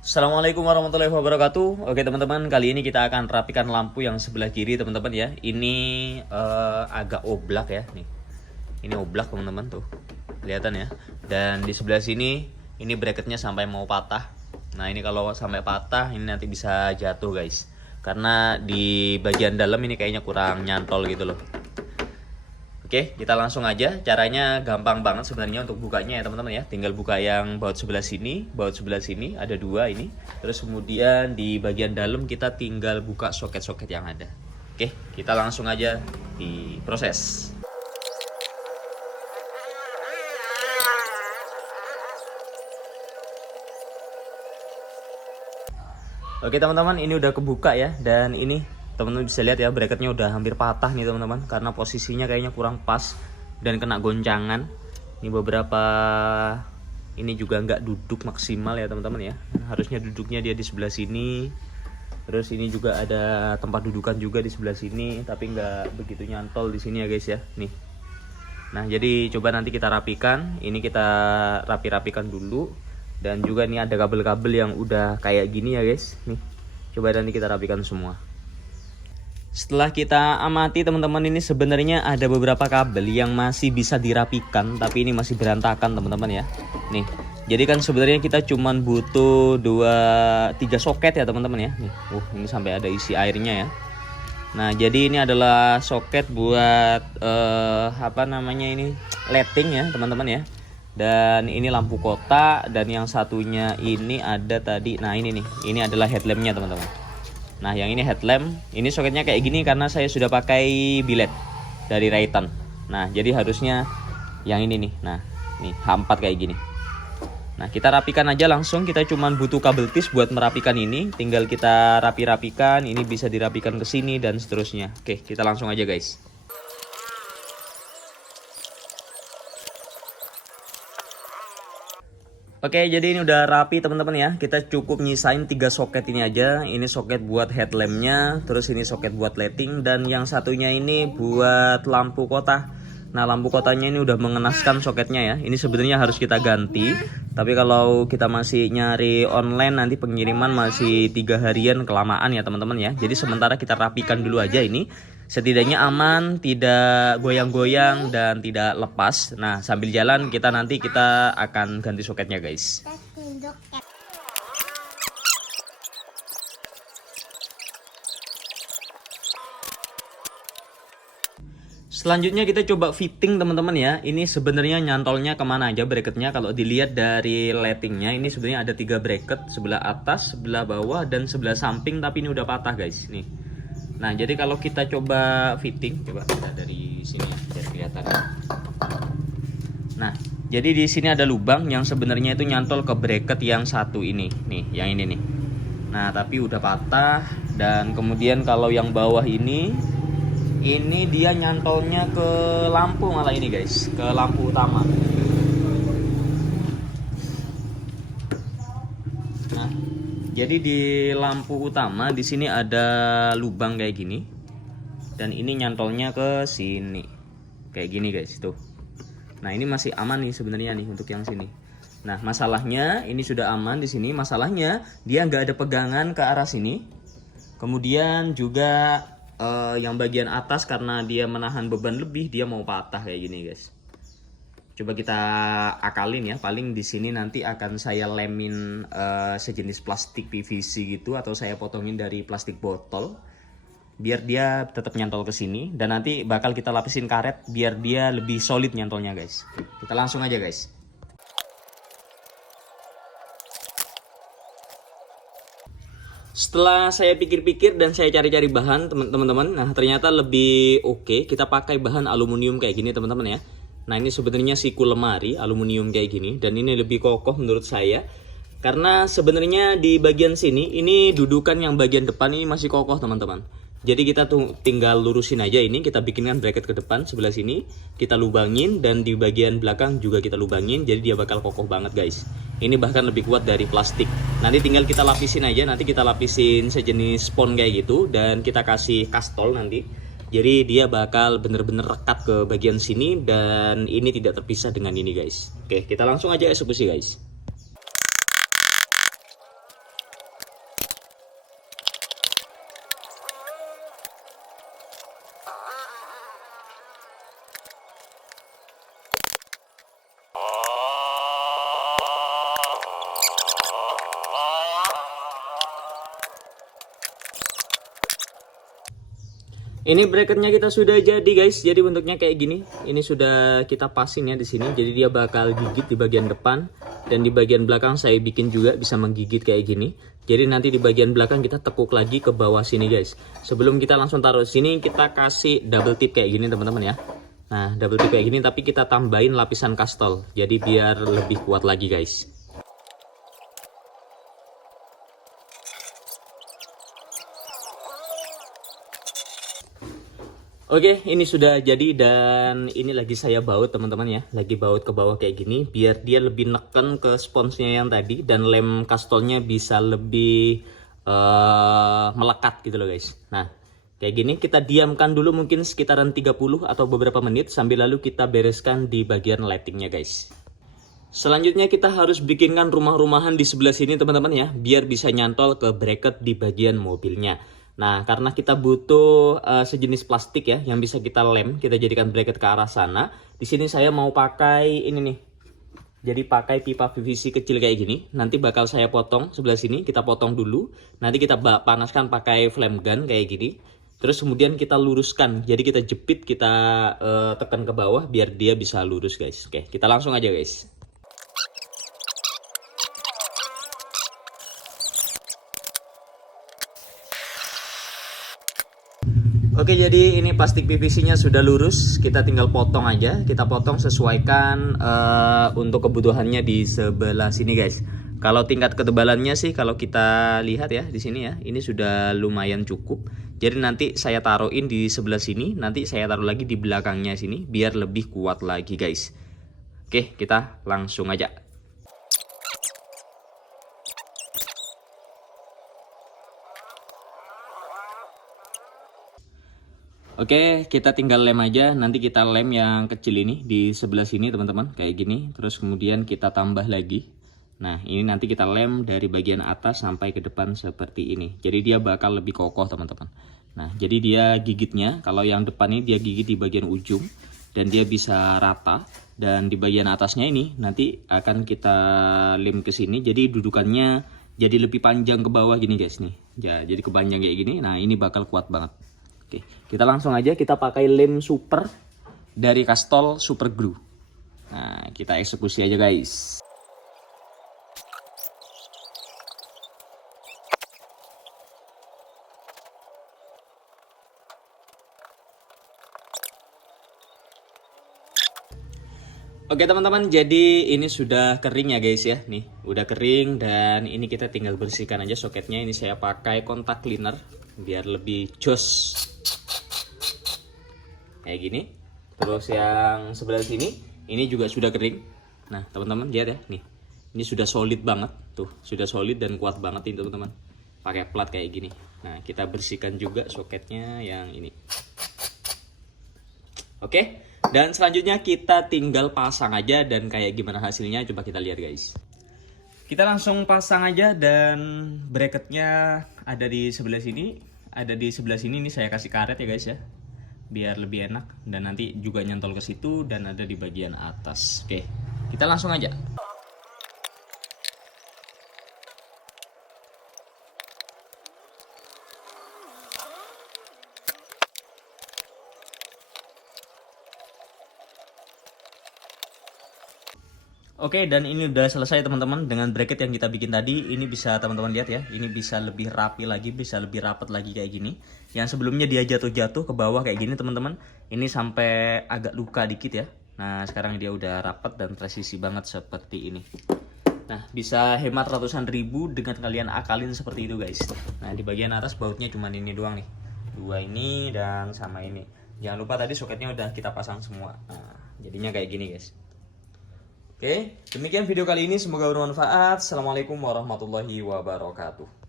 Assalamualaikum warahmatullahi wabarakatuh. Oke teman-teman, kali ini kita akan rapikan lampu yang sebelah kiri teman-teman ya. Ini agak oblak ya nih. Ini oblak teman-teman tuh, kelihatan ya. Dan di sebelah sini ini bracketnya sampai mau patah. Nah ini kalau sampai patah ini nanti bisa jatuh guys. Karena di bagian dalam ini kayaknya kurang nyantol gitu loh. Oke, kita langsung aja. Caranya gampang banget sebenarnya untuk bukanya ya teman-teman ya. Tinggal buka yang baut sebelah sini, ada dua ini. Terus kemudian di bagian dalam kita tinggal buka soket-soket yang ada. Oke, kita langsung aja diproses. Oke teman-teman, ini udah kebuka ya. Dan ini teman-teman bisa lihat ya, bracketnya udah hampir patah nih teman-teman, karena posisinya kayaknya kurang pas dan kena goncangan. Ini beberapa ini juga nggak duduk maksimal ya teman-teman ya. Harusnya duduknya dia di sebelah sini. Terus ini juga ada tempat dudukan juga di sebelah sini, tapi nggak begitu nyantol di sini ya guys ya. Nih. Nah jadi coba nanti kita rapikan. Ini kita rapi-rapikan dulu. Dan juga nih ada kabel-kabel yang udah kayak gini ya guys. Nih. Coba nanti kita rapikan semua. Setelah kita amati teman-teman, ini sebenarnya ada beberapa kabel yang masih bisa dirapikan, tapi ini masih berantakan teman-teman ya. Nih, jadi kan sebenarnya kita cuman butuh 2-3 soket ya teman-teman ya. Nih, ini sampai ada isi airnya ya. Nah, jadi ini adalah soket buat apa namanya ini, lighting ya teman-teman ya. Dan ini lampu kota, dan yang satunya ini ada tadi. Nah ini nih, ini adalah headlampnya teman-teman. Nah yang ini headlamp, ini soketnya kayak gini karena saya sudah pakai billet dari Rayton. Nah jadi harusnya yang ini nih, nah nih H4 kayak gini. Nah kita rapikan aja langsung, kita cuman butuh kabel tis buat merapikan ini. Tinggal kita rapi-rapikan, ini bisa dirapikan ke sini dan seterusnya. Oke, kita langsung aja guys. Oke, jadi ini udah rapi teman-teman ya. Kita cukup nyisain 3 soket ini aja. Ini soket buat headlampnya, terus ini soket buat lighting, dan yang satunya ini buat lampu kota. Nah lampu kotanya ini udah mengenaskan soketnya ya. Ini sebenarnya harus kita ganti, tapi kalau kita masih nyari online nanti pengiriman masih 3 harian kelamaan ya teman-teman ya. Jadi sementara kita rapikan dulu aja ini, setidaknya aman, tidak goyang-goyang dan tidak lepas. Nah sambil jalan kita akan ganti soketnya guys. Selanjutnya kita coba fitting teman-teman ya. Ini sebenarnya nyantolnya kemana aja bracketnya. Kalau dilihat dari lightingnya, ini sebenarnya ada 3 bracket, sebelah atas, sebelah bawah, dan sebelah samping. Tapi ini udah patah guys nih. Nah jadi kalau kita coba fitting, coba kita dari sini biar kelihatan. Nah jadi di sini ada lubang yang sebenarnya itu nyantol ke bracket yang satu ini nih, yang ini nih. Nah tapi udah patah. Dan kemudian kalau yang bawah ini dia nyantolnya ke lampu malah ini guys, ke lampu utama. Nah, jadi di lampu utama di sini ada lubang kayak gini, dan ini nyantolnya ke sini, kayak gini guys tuh. Nah ini masih aman nih sebenarnya nih untuk yang sini. Nah masalahnya ini sudah aman di sini. Masalahnya dia nggak ada pegangan ke arah sini. Kemudian juga yang bagian atas karena dia menahan beban lebih, dia mau patah kayak gini guys. Coba kita akalin ya. Paling di sini nanti akan saya lemin sejenis plastik PVC gitu, atau saya potongin dari plastik botol biar dia tetap nyantol ke sini, dan nanti bakal kita lapisin karet biar dia lebih solid nyantolnya guys. Kita langsung aja guys. Setelah saya pikir-pikir dan saya cari-cari bahan teman-teman, nah ternyata lebih oke kita pakai bahan aluminium kayak gini teman-teman ya. Nah ini sebenarnya siku lemari aluminium kayak gini, dan ini lebih kokoh menurut saya. Karena sebenarnya di bagian sini, ini dudukan yang bagian depan ini masih kokoh teman-teman. Jadi kita tuh tinggal lurusin aja ini, kita bikinkan bracket ke depan sebelah sini, kita lubangin, dan di bagian belakang juga kita lubangin, jadi dia bakal kokoh banget guys. Ini bahkan lebih kuat dari plastik. Nanti tinggal kita lapisin aja, nanti kita lapisin sejenis spons kayak gitu, dan kita kasih kastol nanti. Jadi dia bakal bener-bener rekat ke bagian sini, dan ini tidak terpisah dengan ini guys. Oke, kita langsung aja eksekusi guys. Ini bracketnya kita sudah jadi guys. Jadi bentuknya kayak gini. Ini sudah kita passing ya di sini. Jadi dia bakal gigit di bagian depan dan di bagian belakang saya bikin juga bisa menggigit kayak gini. Jadi nanti di bagian belakang kita tekuk lagi ke bawah sini guys. Sebelum kita langsung taruh sini kita kasih double tip kayak gini teman-teman ya. Nah, double tip kayak gini tapi kita tambahin lapisan kastol. Jadi biar lebih kuat lagi guys. Oke, ini sudah jadi dan ini lagi saya baut teman-teman ya. Lagi baut ke bawah kayak gini biar dia lebih neken ke sponsnya yang tadi dan lem kastolnya bisa lebih melekat gitu loh guys. Nah, kayak gini kita diamkan dulu mungkin sekitaran 30 atau beberapa menit sambil lalu kita bereskan di bagian lightingnya guys. Selanjutnya kita harus bikinkan rumah-rumahan di sebelah sini teman-teman ya, biar bisa nyantol ke bracket di bagian mobilnya. Nah, karena kita butuh sejenis plastik ya yang bisa kita lem, kita jadikan bracket ke arah sana. Di sini saya mau pakai ini nih. Jadi pakai pipa PVC kecil kayak gini. Nanti bakal saya potong sebelah sini, kita potong dulu. Nanti kita panaskan pakai flame gun kayak gini. Terus kemudian kita luruskan. Jadi kita jepit, kita tekan ke bawah biar dia bisa lurus guys. Oke, kita langsung aja guys. Oke, jadi ini plastik PVC-nya sudah lurus, kita tinggal potong aja. Kita potong sesuaikan untuk kebutuhannya di sebelah sini guys. Kalau tingkat ketebalannya sih kalau kita lihat ya di sini ya, ini sudah lumayan cukup. Jadi nanti saya taruhin di sebelah sini, nanti saya taruh lagi di belakangnya sini biar lebih kuat lagi guys. Oke, kita langsung aja. Oke, kita tinggal lem aja. Nanti kita lem yang kecil ini di sebelah sini teman-teman, kayak gini. Terus kemudian kita tambah lagi. Nah, ini nanti kita lem dari bagian atas sampai ke depan seperti ini. Jadi dia bakal lebih kokoh teman-teman. Nah, jadi dia gigitnya, kalau yang depan ini dia gigit di bagian ujung. Dan dia bisa rata. Dan di bagian atasnya ini nanti akan kita lem ke sini. Jadi dudukannya jadi lebih panjang ke bawah gini guys nih. Ya, jadi kepanjang kayak gini. Nah, ini bakal kuat banget. Oke, kita langsung aja kita pakai lem super dari Castrol Super Glue. Nah, kita eksekusi aja guys. Oke teman-teman, jadi ini sudah kering ya guys ya. Nih, udah kering dan ini kita tinggal bersihkan aja soketnya. Ini saya pakai kontak cleaner biar lebih jos. Kayak gini. Terus yang sebelah sini ini juga sudah kering. Nah teman-teman lihat ya nih, ini sudah solid banget tuh, sudah solid dan kuat banget ini teman-teman, pakai plat kayak gini. Nah kita bersihkan juga soketnya yang ini. Oke, dan selanjutnya kita tinggal pasang aja dan kayak gimana hasilnya coba kita lihat guys. Kita langsung pasang aja dan bracketnya ada di sebelah sini, ada di sebelah sini. Ini saya kasih karet ya guys ya, biar lebih enak dan nanti juga nyantol ke situ dan ada di bagian atas. Oke, kita langsung aja. Oke, dan ini udah selesai teman-teman dengan bracket yang kita bikin tadi. Ini bisa teman-teman lihat ya, ini bisa lebih rapi lagi, bisa lebih rapat lagi kayak gini. Yang sebelumnya dia jatuh-jatuh ke bawah kayak gini teman-teman, ini sampai agak luka dikit ya. Nah sekarang dia udah rapat dan presisi banget seperti ini. Nah bisa hemat ratusan ribu dengan kalian akalin seperti itu guys. Nah di bagian atas bautnya cuma ini doang nih, dua ini dan sama ini. Jangan lupa tadi soketnya udah kita pasang semua. Nah jadinya kayak gini guys. Oke, demikian video kali ini, semoga bermanfaat. Assalamualaikum warahmatullahi wabarakatuh.